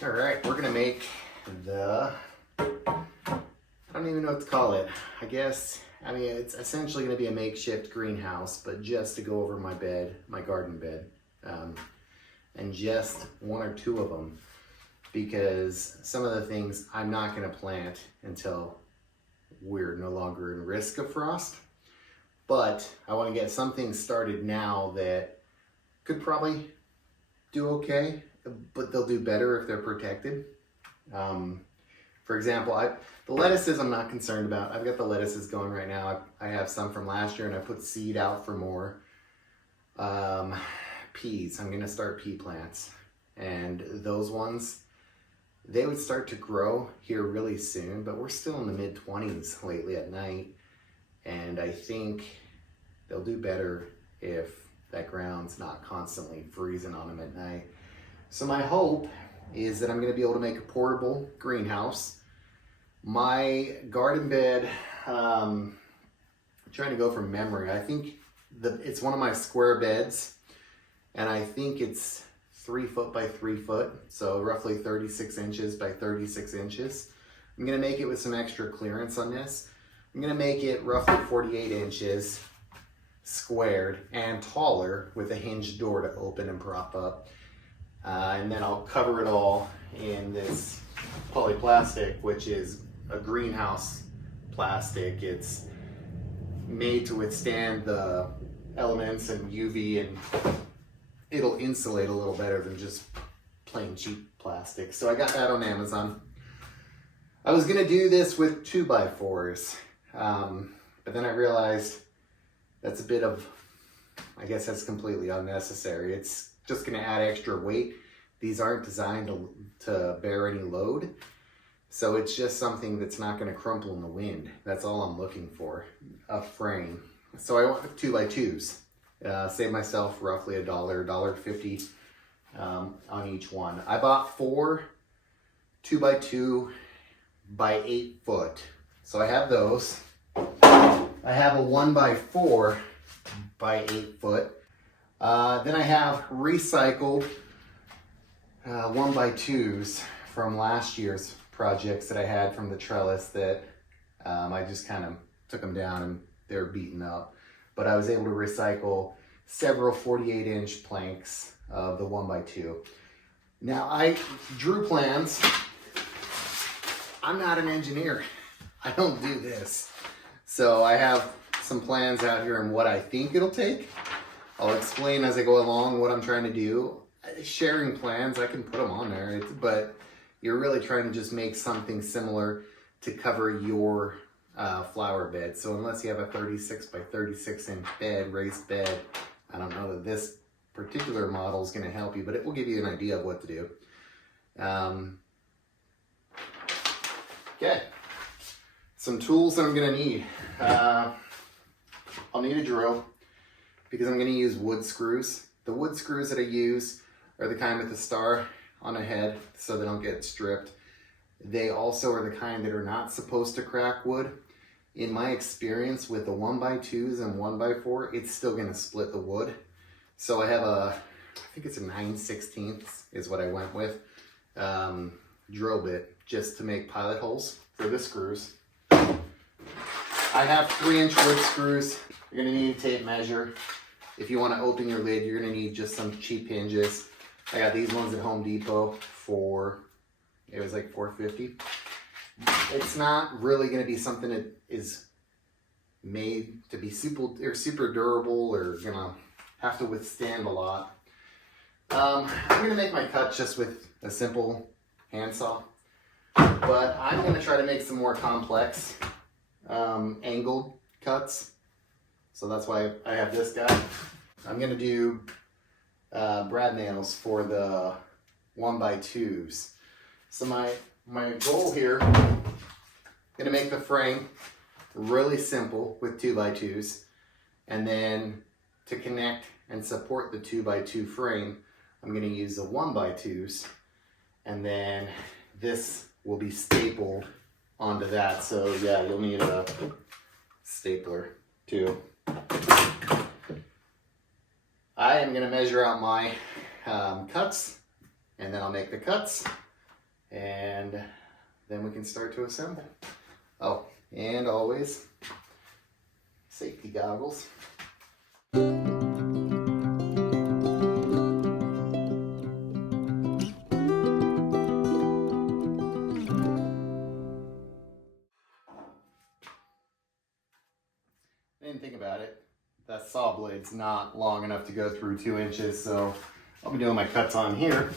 All right, we're gonna make the, I don't even know what to call it. I mean, it's essentially gonna be a makeshift greenhouse, but just to go over my bed, my garden bed, and just one or two of them, because some of the things I'm not gonna plant until we're no longer in risk of frost. But I wanna get some things started now that could probably do okay, but they'll do better if they're protected. For example, the lettuces I'm not concerned about. I've got the lettuces going right now. I have some from last year and I put seed out for more. Peas, I'm gonna start pea plants. And those ones, they would start to grow here really soon, but we're still in the mid-20s lately at night. And I think they'll do better if that ground's not constantly freezing on them at night. So my hope is that I'm gonna be able to make a portable greenhouse. My garden bed, I'm trying to go from memory. I think it's one of my square beds, and I think it's 3 foot by 3 foot, so roughly 36 inches by 36 inches. I'm gonna make it with some extra clearance on this. I'm gonna make it roughly 48 inches squared and taller with a hinged door to open and prop up. And then I'll cover it all in this polyplastic, which is a greenhouse plastic. It's made to withstand the elements and UV, and it'll insulate a little better than just plain cheap plastic. So I got that on Amazon. I was gonna do this with 2x4s, but then I realized that's a bit of, I guess that's completely unnecessary. It's just gonna add extra weight. These aren't designed to bear any load. So it's just something that's not gonna crumple in the wind. That's all I'm looking for, a frame. So I want 2x2s. Save myself roughly $1.50 on each one. I bought 4 2x2 by 8 foot. So I have those. I have a 1x4 by 8 foot. Then I have recycled 1x2s from last year's projects that I had from the trellis that I just kind of took them down and they're beaten up. But I was able to recycle several 48-inch planks of the 1x2. Now I drew plans. I'm not an engineer. I don't do this. So I have some plans out here and what I think it'll take. I'll explain as I go along what I'm trying to do. Sharing plans, I can put them on there, but you're really trying to just make something similar to cover your flower bed. So unless you have a 36 by 36 inch bed, raised bed, I don't know that this particular model is going to help you, but it will give you an idea of what to do. Okay, some tools that I'm going to need. I'll need a drill because I'm going to use wood screws. The wood screws that I use are the kind with the star on a head so they don't get stripped. They also are the kind that are not supposed to crack wood. In my experience with the 1x2s and 1x4, it's still gonna split the wood. So I have I think it's a 9/16 is what I went with, drill bit just to make pilot holes for the screws. I have 3-inch wood screws. You're gonna need a tape measure. If you wanna open your lid, you're gonna need just some cheap hinges. I got these ones at Home Depot for, it was like $4.50. It's not really going to be something that is made to be super durable or going to have to withstand a lot. I'm going to make my cuts just with a simple handsaw, but I'm going to try to make some more complex angled cuts. So that's why I have this guy. I'm going to do brad nails for the 1x2s. So my goal here, gonna make the frame really simple with 2x2s, and then to connect and support the 2x2 frame, I'm gonna use the 1x2s, and then this will be stapled onto that. So yeah, you'll need a stapler too. I am going to measure out my cuts, and then I'll make the cuts, and then we can start to assemble. Oh, and always safety goggles. Didn't think about it. That saw blade's not long enough to go through 2 inches, so I'll be doing my cuts on here.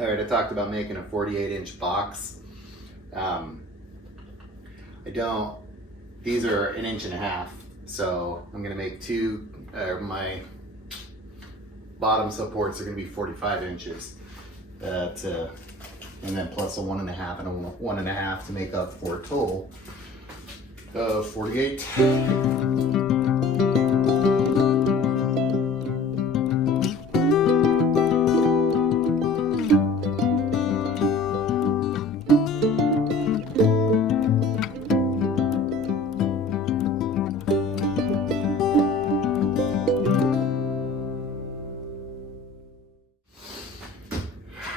Alright, I talked about making a 48-inch box. These are 1.5 inches, so I'm gonna make my bottom supports are gonna be 45 inches. And then plus a 1.5 and a 1.5 to make up for a total of 48.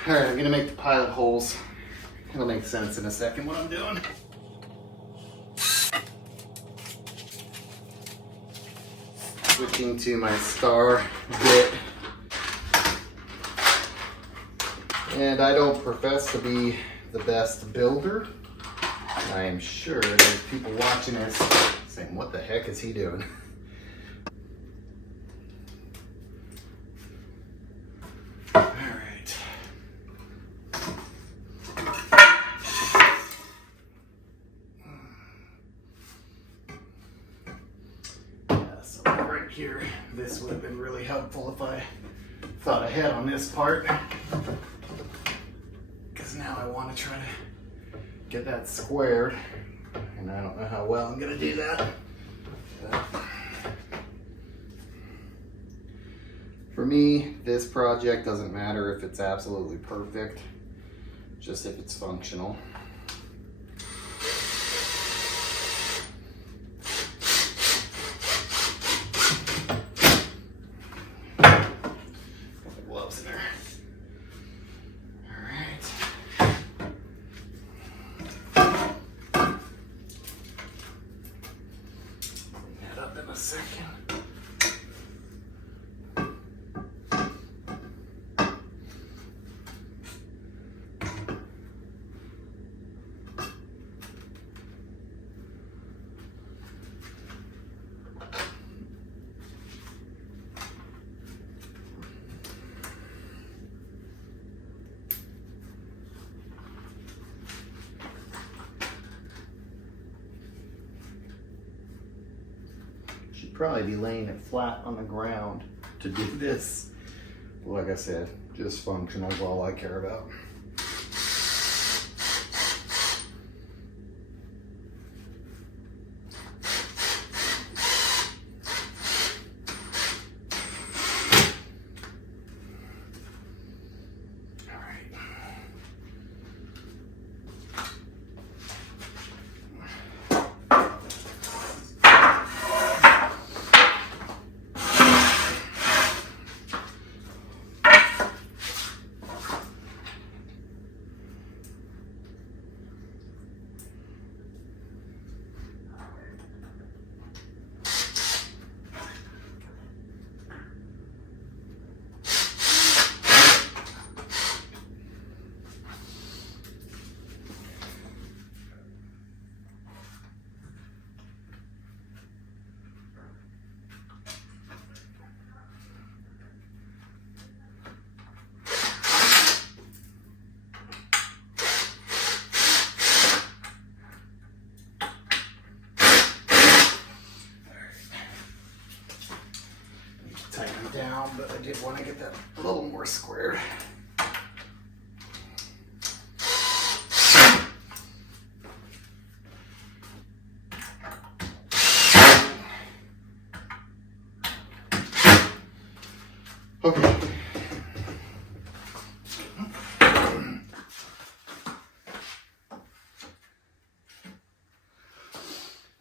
Alright, I'm gonna make the pilot holes. It'll make sense in a second what I'm doing. Switching to my star bit. And I don't profess to be the best builder. I am sure there's people watching this saying, what the heck is he doing? Here, this would have been really helpful if I thought ahead on this part, because now I want to try to get that squared, and I don't know how well I'm going to do that. But for me, this project doesn't matter if it's absolutely perfect, just if it's functional. A second. Probably be laying it flat on the ground to do this. Like I said, just function is all I care about. Tighten them down, but I did want to get that a little more squared. Okay.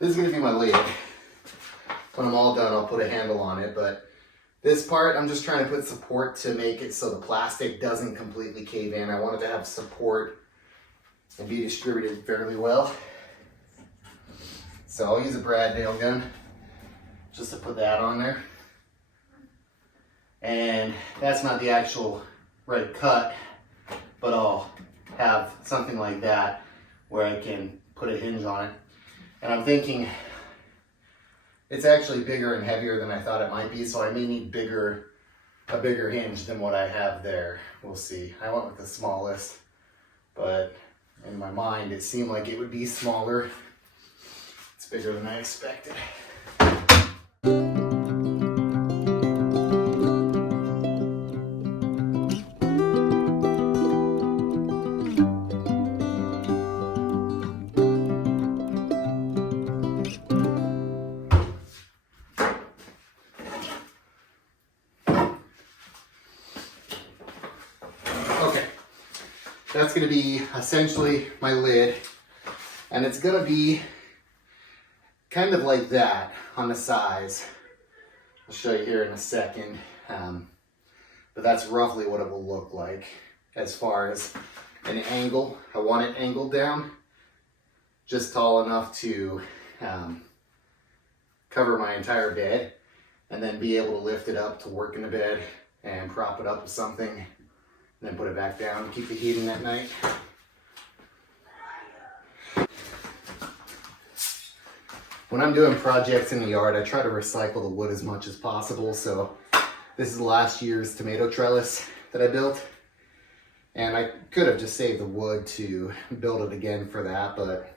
This is gonna be my lid. When I'm all done, I'll put a handle on it, but this part, I'm just trying to put support to make it so the plastic doesn't completely cave in. I want it to have support and be distributed fairly well. So I'll use a brad nail gun just to put that on there. And that's not the actual right cut, but I'll have something like that where I can put a hinge on it. And I'm thinking it's actually bigger and heavier than I thought it might be, so I may need a bigger hinge than what I have there. We'll see. I went with the smallest, but in my mind it seemed like it would be smaller. It's bigger than I expected. That's going to be essentially my lid, and it's going to be kind of like that on the sides. I'll show you here in a second, but that's roughly what it will look like. As far as an angle, I want it angled down just tall enough to cover my entire bed, and then be able to lift it up to work in the bed and prop it up with something. And then put it back down to keep the heat in at night. When I'm doing projects in the yard, I try to recycle the wood as much as possible. So this is last year's tomato trellis that I built. And I could have just saved the wood to build it again for that, but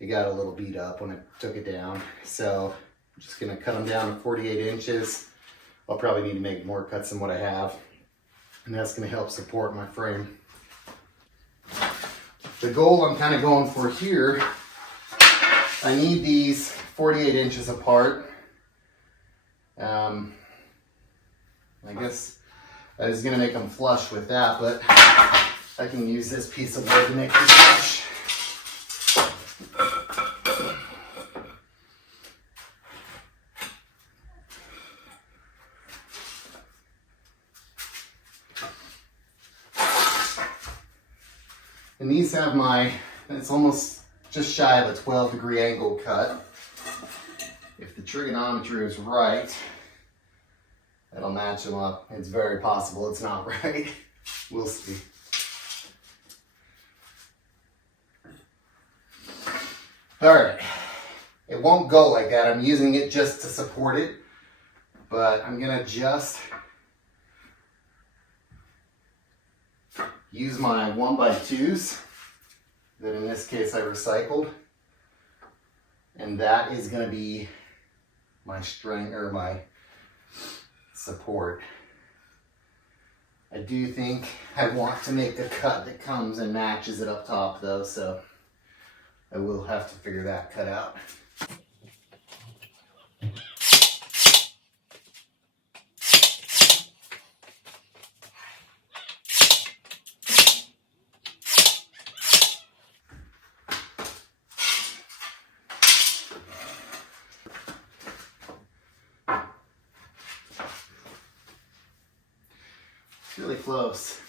it got a little beat up when I took it down. So I'm just gonna cut them down to 48 inches. I'll probably need to make more cuts than what I have. And that's going to help support my frame. The goal I'm kind of going for here, I need these 48 inches apart. I guess I was going to make them flush with that, but I can use this piece of wood to make them flush. And these have it's almost just shy of a 12-degree angle cut. If the trigonometry is right, that'll match them up. It's very possible it's not right. We'll see. All right, it won't go like that. I'm using it just to support it, but I'm gonna just use my 1x2s that in this case I recycled, and that is going to be my string or my support. I do think I want to make a cut that comes and matches it up top though, so I will have to figure that cut out. Really close.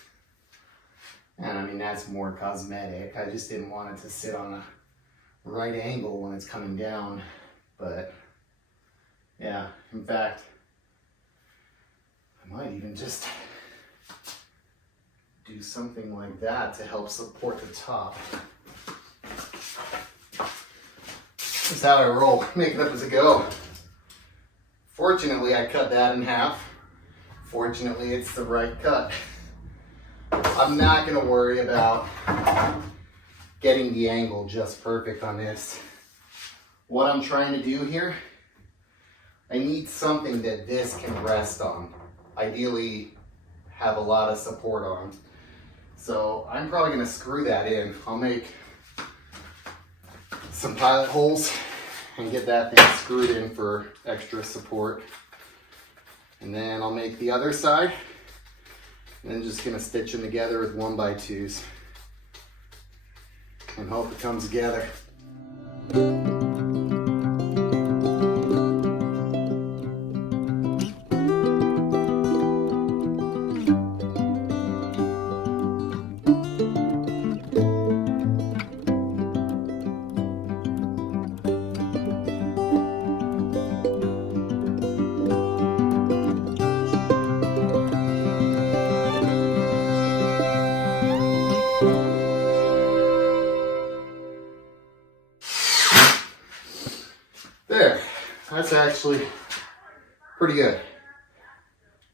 And I mean, that's more cosmetic. I just didn't want it to sit on a right angle when it's coming down. But yeah, in fact, I might even just do something like that to help support the top. That's how I roll, make it up as I go. Fortunately, I cut that in half. Fortunately, it's the right cut. I'm not going to worry about getting the angle just perfect on this. What I'm trying to do here, I need something that this can rest on. Ideally, have a lot of support on. So I'm probably going to screw that in. I'll make some pilot holes and get that thing screwed in for extra support. And then I'll make the other side, and then just gonna stitch them together with 1x2s and hope it comes together. actually pretty good.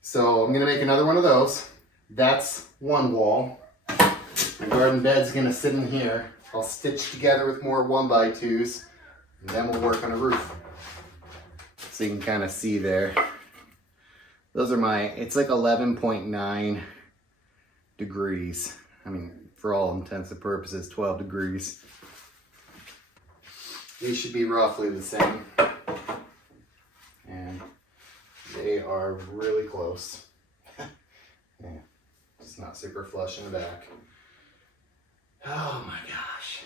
So I'm gonna make another one of those. That's one wall. My garden bed's gonna sit in here. I'll stitch together with more 1x2s, and then we'll work on a roof. So you can kind of see there. Those are my, it's like 11.9 degrees. I mean, for all intents and purposes, 12 degrees. These should be roughly the same. And they are really close. Yeah, just not super flush in the back. Oh my gosh.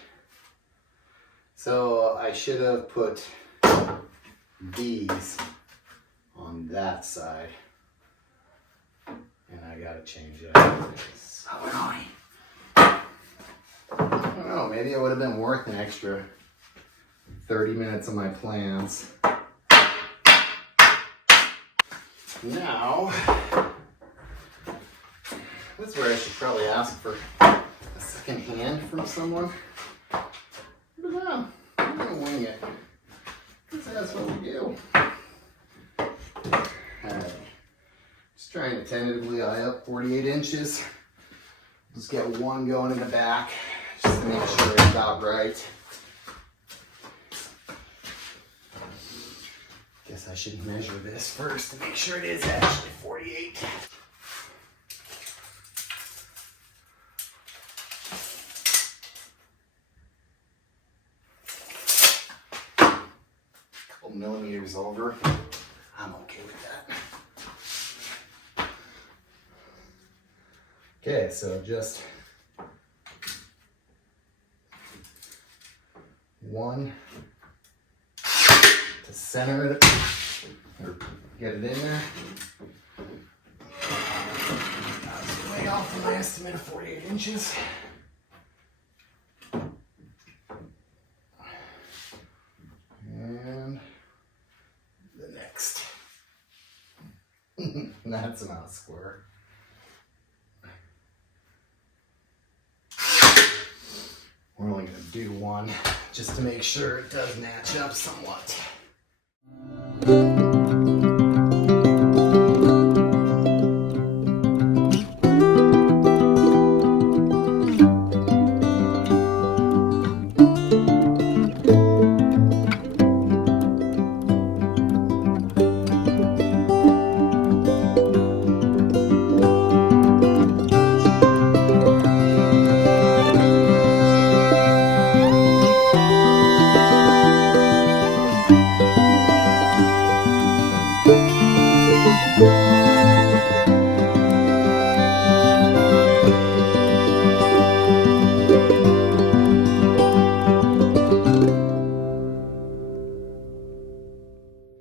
So I should have put these on that side. And I gotta change that. So annoying. I don't know, maybe it would have been worth an extra 30 minutes of my plans. Now, this is where I should probably ask for a second hand from someone. But no, I'm gonna wing it. Because that's what we do. Alright. Just trying to tentatively eye up 48 inches. Just get one going in the back, just to make sure it's about right. Guess I should measure this first to make sure it is actually 48. Couple millimeters over. I'm okay with that. Okay, so just one to center it, or get it in there. I was way off from my estimate of 48 inches. And the next. That's not square. We're only going to do one just to make sure it does match up somewhat.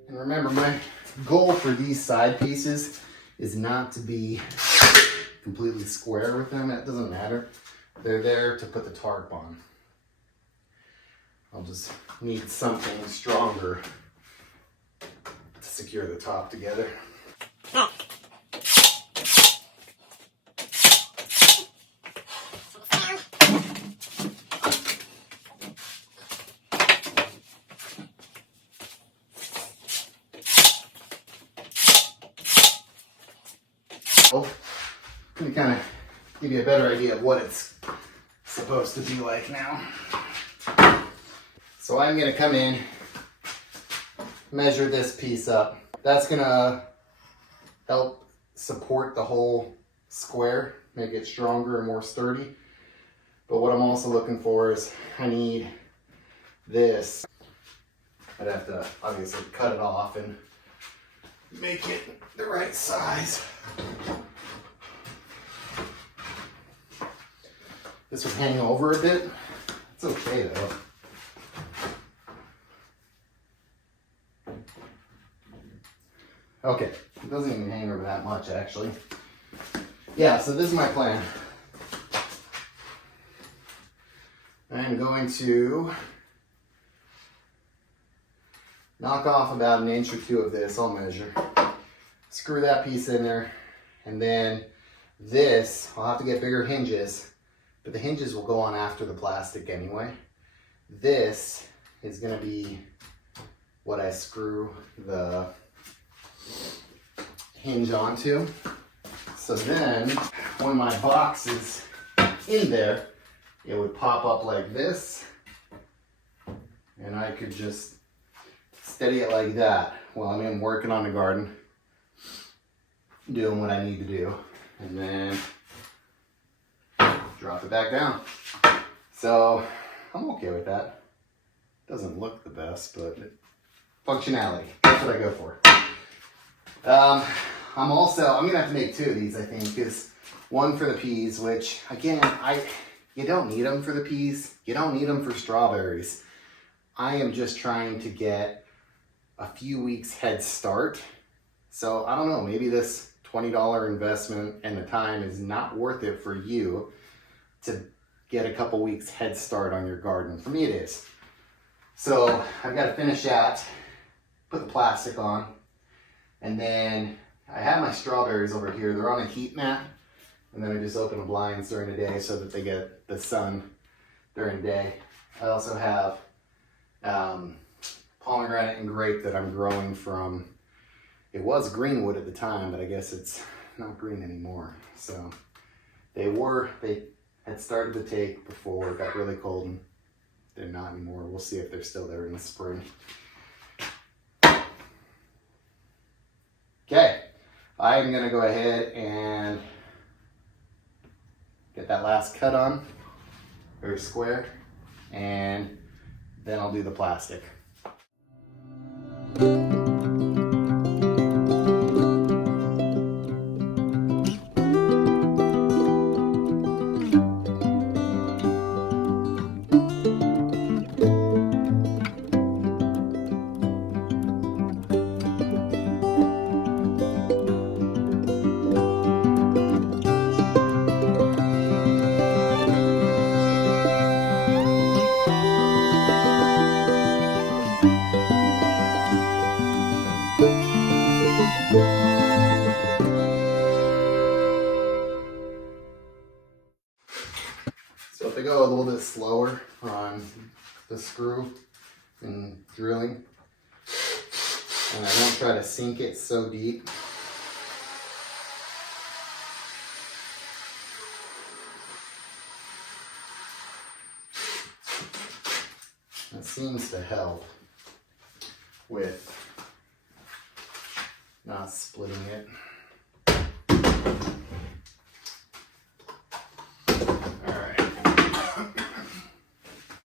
And remember, my goal for these side pieces is not to be completely square with them. It doesn't matter. They're there to put the tarp on. I'll just need something stronger to secure the top together. Let me kind of give you a better idea of what it's supposed to be like now. So I'm going to come in, measure this piece up. That's going to help support the whole square, make it stronger and more sturdy. But what I'm also looking for is I need this. I'd have to obviously cut it off and make it the right size. This would hang over a bit. It's okay though. Okay, it doesn't even hang over that much actually. Yeah, so this is my plan. I'm going to knock off about 1 inch or 2 of this. I'll measure. Screw that piece in there, and then this, I'll have to get bigger hinges, but the hinges will go on after the plastic anyway. This is going to be what I screw the hinge onto. So then when my box is in there, it would pop up like this, and I could just steady it like that while I'm working on the garden, doing what I need to do, and then drop it back down. So I'm okay with that. Doesn't look the best, but functionality, that's what I go for. I'm gonna have to make 2 of these, I think, because one for the peas, which again, you don't need them for the peas. You don't need them for strawberries. I am just trying to get a few weeks head start. So I don't know, maybe this $20 investment and the time is not worth it for you to get a couple weeks head start on your garden. For me it is. So I've got to finish that, put the plastic on, and then I have my strawberries over here. They're on a heat mat, and then I just open the blinds during the day so that they get the sun during the day. I also have pomegranate and grape that I'm growing from, it was Greenwood at the time, but I guess it's not green anymore. So they had started to take before it got really cold, and they're not anymore. We'll see if they're still there in the spring. Okay, I'm gonna go ahead and get that last cut on, very square, and then I'll do the plastic. So if I go a little bit slower on the screw and drilling, and I don't try to sink it so deep, that seems to help with not splitting it.